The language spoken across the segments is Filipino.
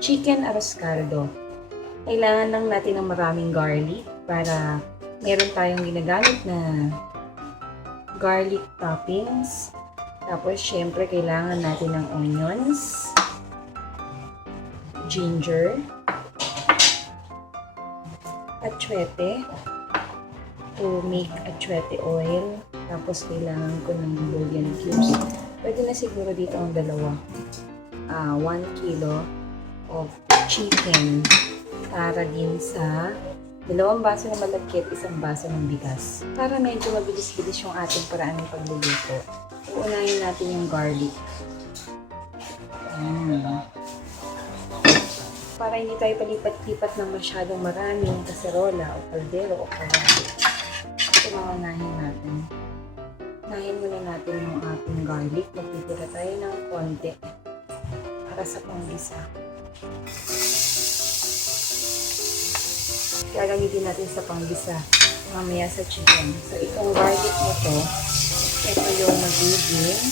Chicken Arroz Caldo. Kailangan lang natin ng maraming garlic para meron tayong ginagamit na garlic toppings. Tapos, syempre, kailangan natin ng onions, ginger, atsuete to make atsuete oil. Tapos, kailangan ko ng bouillon cubes. Pwede na siguro dito ang dalawa. 1 kilo of chicken para din sa 2 baso ng malagkit, 1 baso ng bigas. Para medyo mabilis-bilis yung ating paraan ng pagluluto, uunahin natin yung garlic. Para hindi tayo palipat-lipat ng masyadong maraming kaserola o kaldero o kawali. Ito maunahin natin. Unahin muna natin yung ating garlic. Magtitira tayo ng konti para sa panggisa. Gagamitin natin sa panggisa mamaya sa chicken. So, itong garlic mo to, ito yung magiging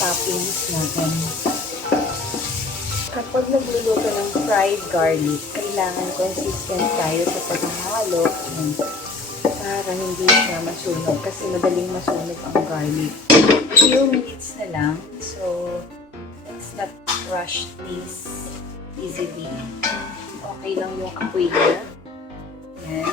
toppings natin. Kapag nagluluto ng fried garlic, kailangan consistent tayo sa paghahalo para hindi siya masunog kasi madaling masunog ang garlic. Few minutes na lang, so let's not rush this easily. Okay lang yung apoy niya. Yan.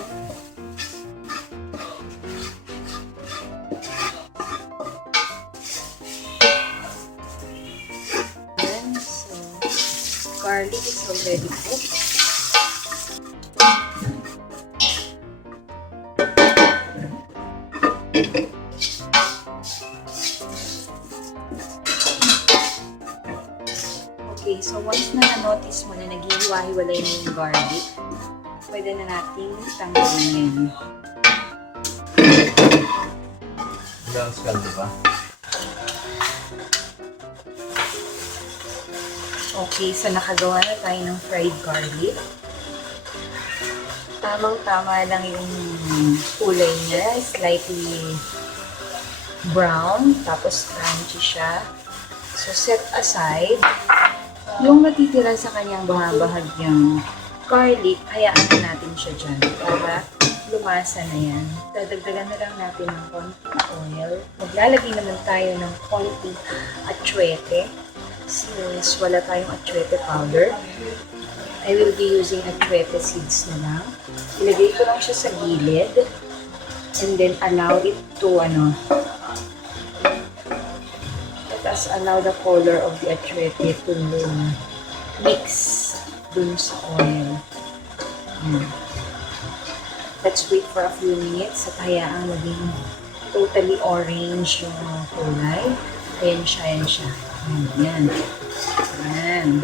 Yan. So, garlic is already cooked. Okay, so once na na-notice mo na naghihiwa-hiwalay na yung garlic, pwede na natin tanggalin yan. Arrozcaldo ba? Okay, so nakagawa na tayo ng fried garlic. Tamang-tama lang yung kulay niya, slightly brown, tapos crunchy siya. So, set aside. Yung matitira sa kanyang bahabahagyang garlic, hayaan na natin siya dyan para lumasa na yan. Dadagdagan na lang natin ng konting oil. Maglalagay naman tayo ng konting atsuete. Since wala tayong atsuete powder, I will be using atsuete seeds na lang. Ilagay ko lang siya sa gilid and then allow it to tapos allow the color of the atsuete to mix dun sa oil. Let's wait for a few minutes at hayaang maging totally orange yung kulay. Ayan siya. Ayan.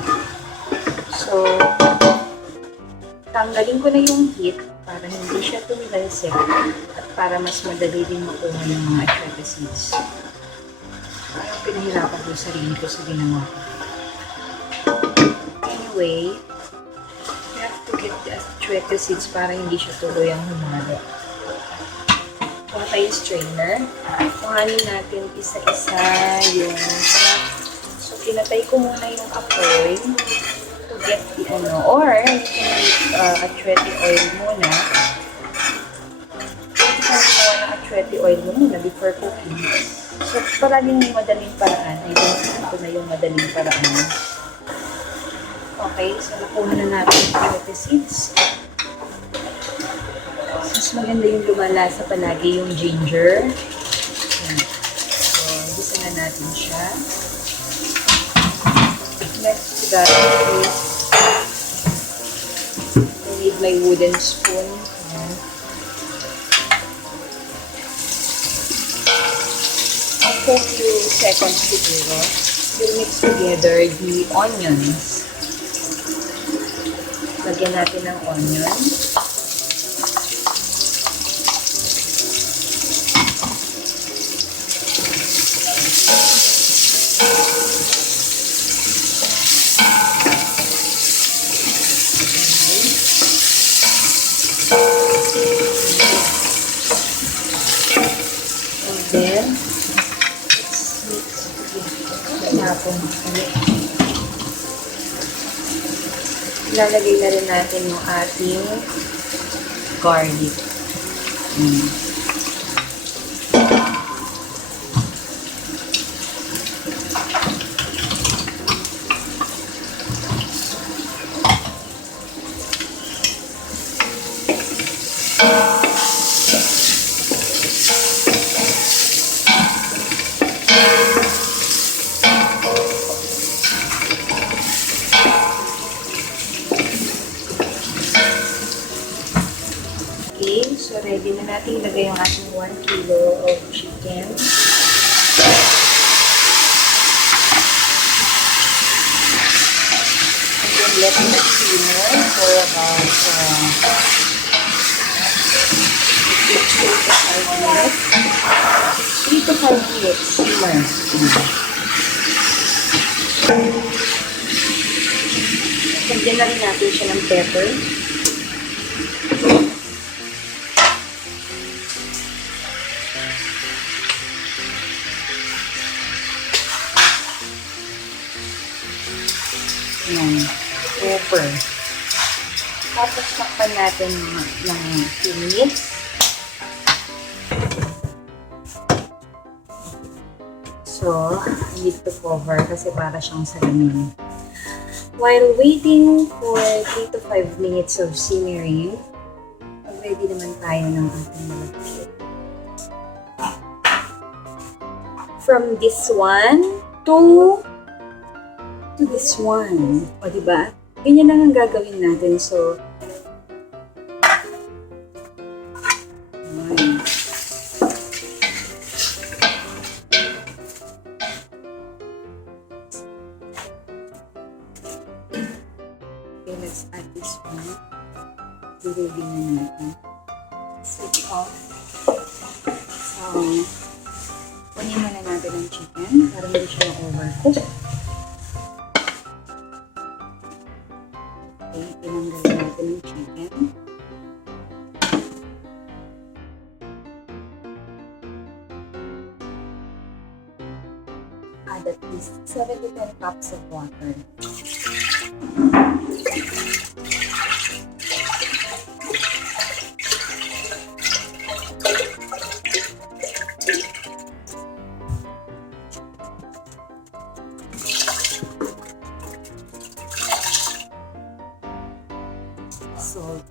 So, tanggalin ko na yung heat para hindi siya tumilalsik at para mas madali din makuha yung mga atsuete seeds. Parang pinahirapan ko yung sarili ko sa ginawa ko. Anyway, we have to get the atsuete seeds para hindi siya tuluyang humalo. Kuha tayo yung strainer. Kuhanin natin isa-isa yung so, pinatay ko muna yung apoy to get the or you can make atsuete oil muna. Pwede kang gawa ng atsuete oil muna before cooking. So, parang yung madaling paraan. I think ito na yung madaling paraan. Okay, so nakuha na natin yung atsuete seeds. Mas maganda yung lumalasa palagi yung ginger. Yan. So, gisa na natin siya. Next to that is I need my wooden spoon. Yan. After a few seconds siguro, we'll mix together the onions. Lagyan natin ng onion. Then, let's mix natin ulit. Ilalagay na rin natin yung ating garlic. Okay, so ready na natin ilagay yung ating 1 kilo of chicken. And then let it simmer for about 3 to 5 minutes simmer. Lagyan na rin natin siya ng pepper. Pepper. Tapos takpan natin ng 2 minutes. So, I need to cover kasi para siyang salamin. While waiting for 3 to 5 minutes of simmering, ready naman tayo ng ating malagkit. From this one to this one. O, diba? Ganyan lang ang gagawin natin. So, okay, let's add this one. Ready na natin. Switch off. So, kunin muna natin ang chicken para hindi siya na-overcook. Okay, tinanggal natin ang chicken. Add at least 7 to 10 cups of water. Salt.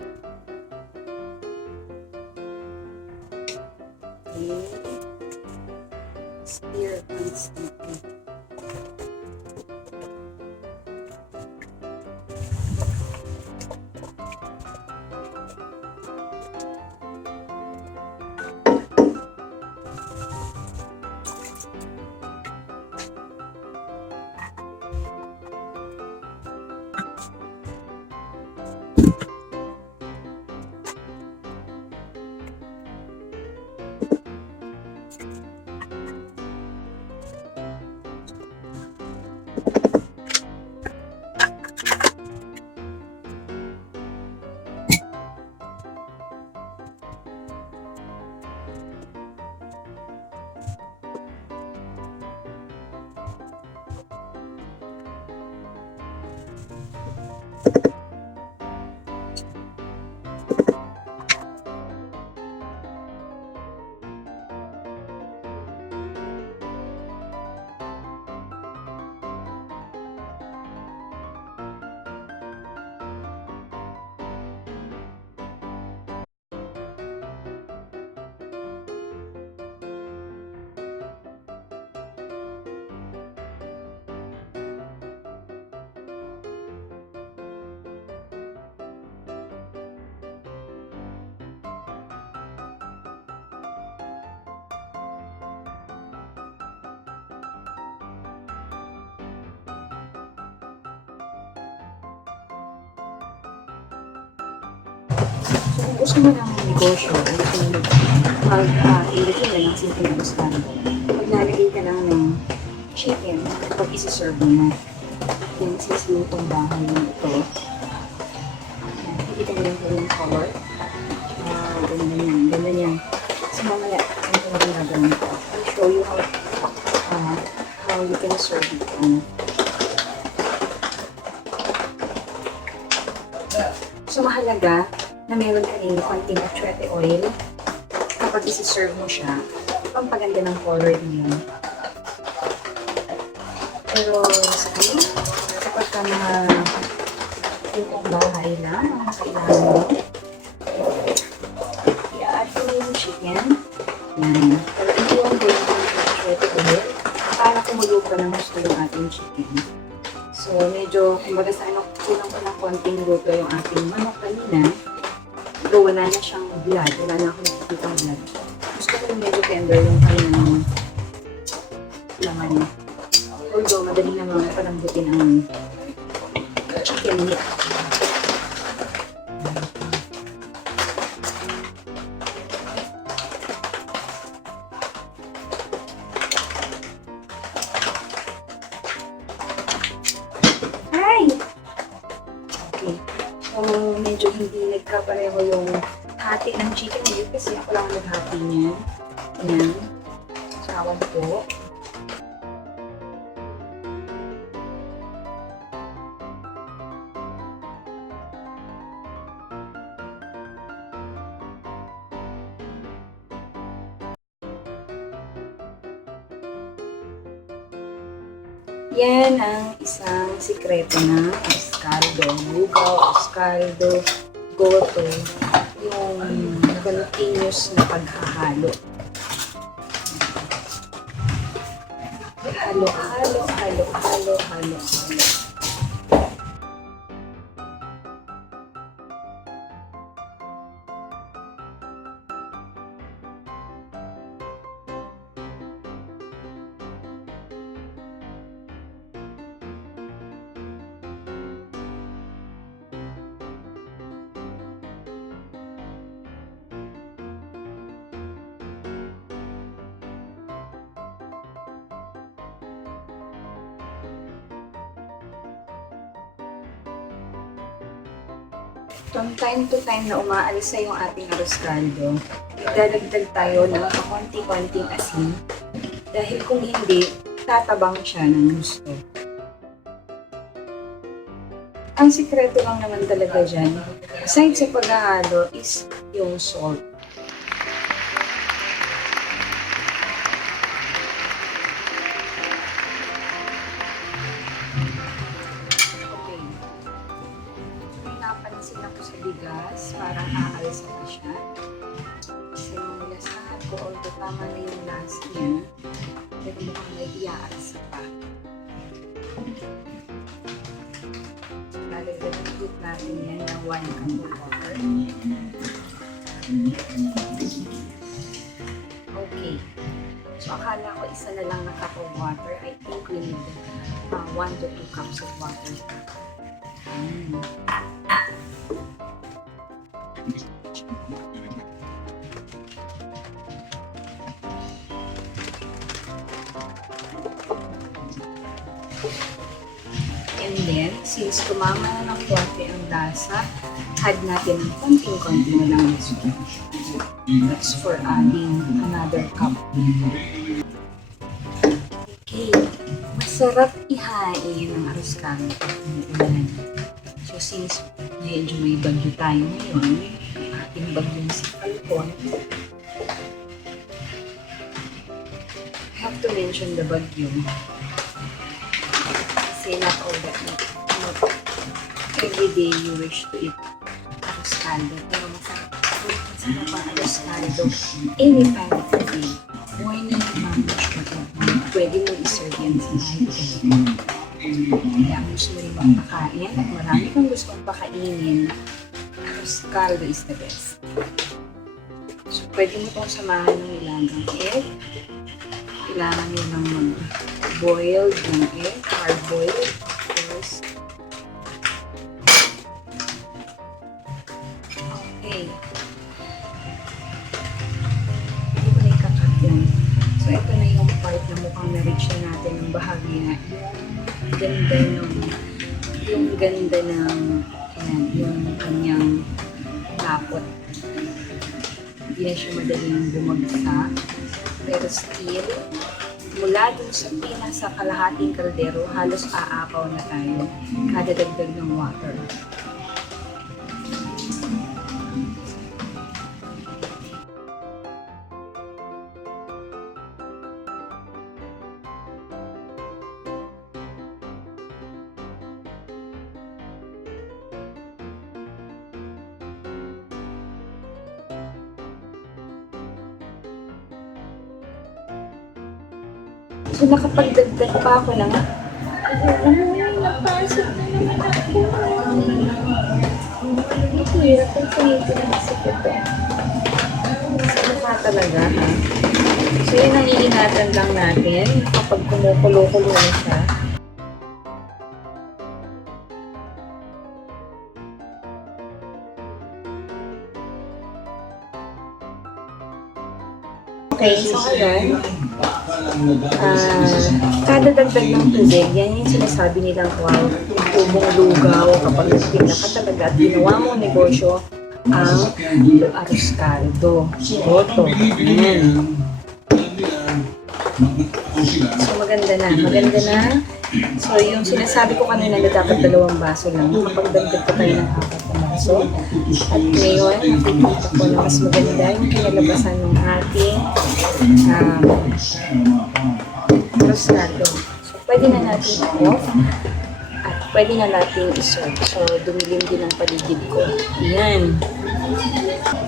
Okay. Stir constantly. So, kung gusto mo ng negosyo, mag-ilagay na lang sa Arrozcaldo. Pag nalagay ka lang ng chicken, pag isi-serve mo na, yan, since lutong bahay mo ito, nakikita mo lang po yung color. Ganda yan. So, mamaya, ito na rin gagawin ko. I'll show you how you can serve it. So, mahalaga na meron ka rin konting achiote oil kapag isi-serve mo siya. Pampaganda ng color niya. Pero, kapag ka mga yung bahay lang, kailangan mo, i-add ko na yung chicken. Yan. Pero ito yung going to achiote oil para kumulo pa ng gusto yung ating chicken. So, medyo, kumbaga sa ano, kulang ko ng konting luto yung ating manok kanina. Pero wala na siyang blood. Wala na akong nakikitang blood. Gusto ko yung medyo tender yung kanyang laman. Although, madali na mga palambutin ang chicken meat. Medyo hindi nagkapareho yung hati ng chicken meat kasi ako lang naghati niyan. Ayan. Sawan po. Yan ang isang sikreto ng Arrozcaldo. Lugaw, Arrozcaldo, goto, yung continuous na paghahalo. Halo, halo, halo, halo, halo, halo. From time to time na umaalis na yung ating Arrozcaldo, idadagdag tayo ng konti-konting asin dahil kung hindi, tatabang siya ng gusto. Ang sikreto lang naman talaga dyan, aside sa paghahalo, is yung salt. Napansin ako sa bigas, parang aalsa pa siya. Kasi yung lasahan ko, although tama na yung last niya, pero mukhang may iaalsa pa. Lalagdagan ulit natin yan ng 1 cup of water. Okay. So, akala ko isa na lang na cup of water. I think we need 1 to 2 cups of water. And then, since tumama na ng konti ang lasa, add natin ng konting-konti na lang ito. That's for adding another cup. Okay, masarap ihain ang Arrozcaldo. So, since medyo may bagyo tayo ngayon, ating bagyo si Falcon, I have to mention the bagyo. Kasi not all that, not every day you wish to eat Arrozcaldo. Pero masarap ang Arrozcaldo anytime of the day. Morning, lunch, whatever. Pwede mo i-serve yan sa night. Kaya ang gusto mo rin magpakain at marami kang gustong pakainin, Arrozcaldo is the best. So, pwede mo itong samahan ng nilagang egg. Kailangan nyo ng mag-boiled ng egg, hard-boiled, of course. Okay. Hindi ko na ikakat yan. So, ito na yung part na mukhang na-reach na natin ng bahagi na yung ganda ng yan, yung kanyang lapot. Hindi na siya madaling bumagsak. Pero still, mula dun sa pinasa kalahating kaldero, halos aapaw na tayo kada dagdag ng water. So, nakapagdagdag pa ako ng napasok na naman ako. Hirap ang pangiti ng isip ito. Mukha talaga, ha? So, yun ang iingatan lang natin kapag kumukulo-kulo na siya. Okay, so ngayon, kada dagdag ng tubig, yan yung sinasabi nilang wow, tubong lugaw kapag nagtinda ka talaga at ginawa mong negosyo ang Arrozcaldo. Boto. Yan. So maganda na. So yung sinasabi ko kanina na dapat 2 baso lang. Kapag dagdag ko tayo ng 4 na baso. At ngayon, nakikita ko na mas maganda yung kinalabasan ng ating Arrozcaldo. So pwede na natin off at pwede na natin iserve. So dumilim din ang paligid ko. Yan.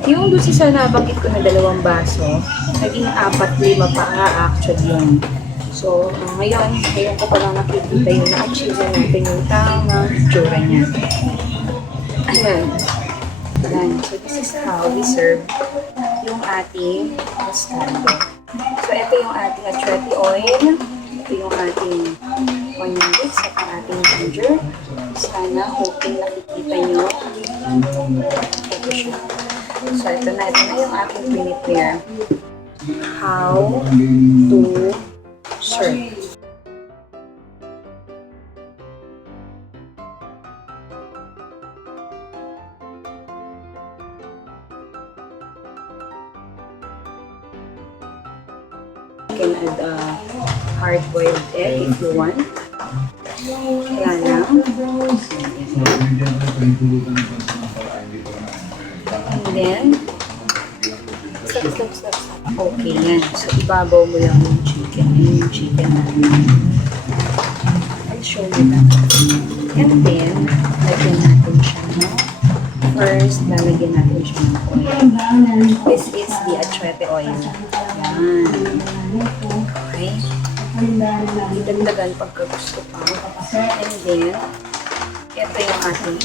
Yung doon sa nabanggit ko na 2 baso, naging 4-5 pa nga actually yun. So, ngayon ko pa lang nakikita yung na-achieve natin yung tamang itsura niya. Ayan. So, this is how we serve yung ating Arrozcaldo. So, ito yung ating achiote oil. Ito yung ating onion leeks at ang ating ginger. Sana, hoping nakikita nyo. Ito siya. So, ito na yung aking prepare. How to serve. You can add a hard-boiled egg if you want. Kaya lang. And then, stop. Okay yan. So, ibabaw mo lang yung chicken natin. I'll show you that. And then, lagyan natin siya ng first, lalagyan natin siya ng oil. This is the achiote oil. Yan. Okay. Idagdagan pagka gusto pa. And then, ito yung ating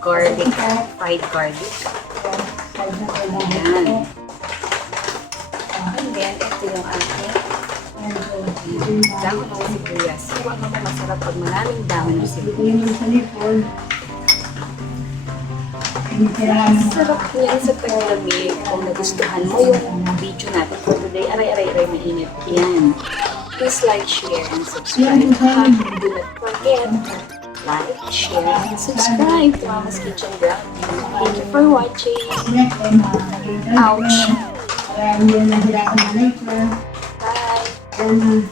garlic, fried garlic. Yan. And then, ito yung ating dahon ng sibuyas. Huwag naman masarap pag maraming dahon ng sibuyas. Sarap niyan sa taglamig. Kung nagustuhan mo yung video natin for today, aray, mainit. Yan. Please like, share, and subscribe. Do not forget, like, share, and subscribe to Momma's Kitchen Grabby. Thank you for watching. Ouch. Kaya hindi na nahirapan na like na. Bye.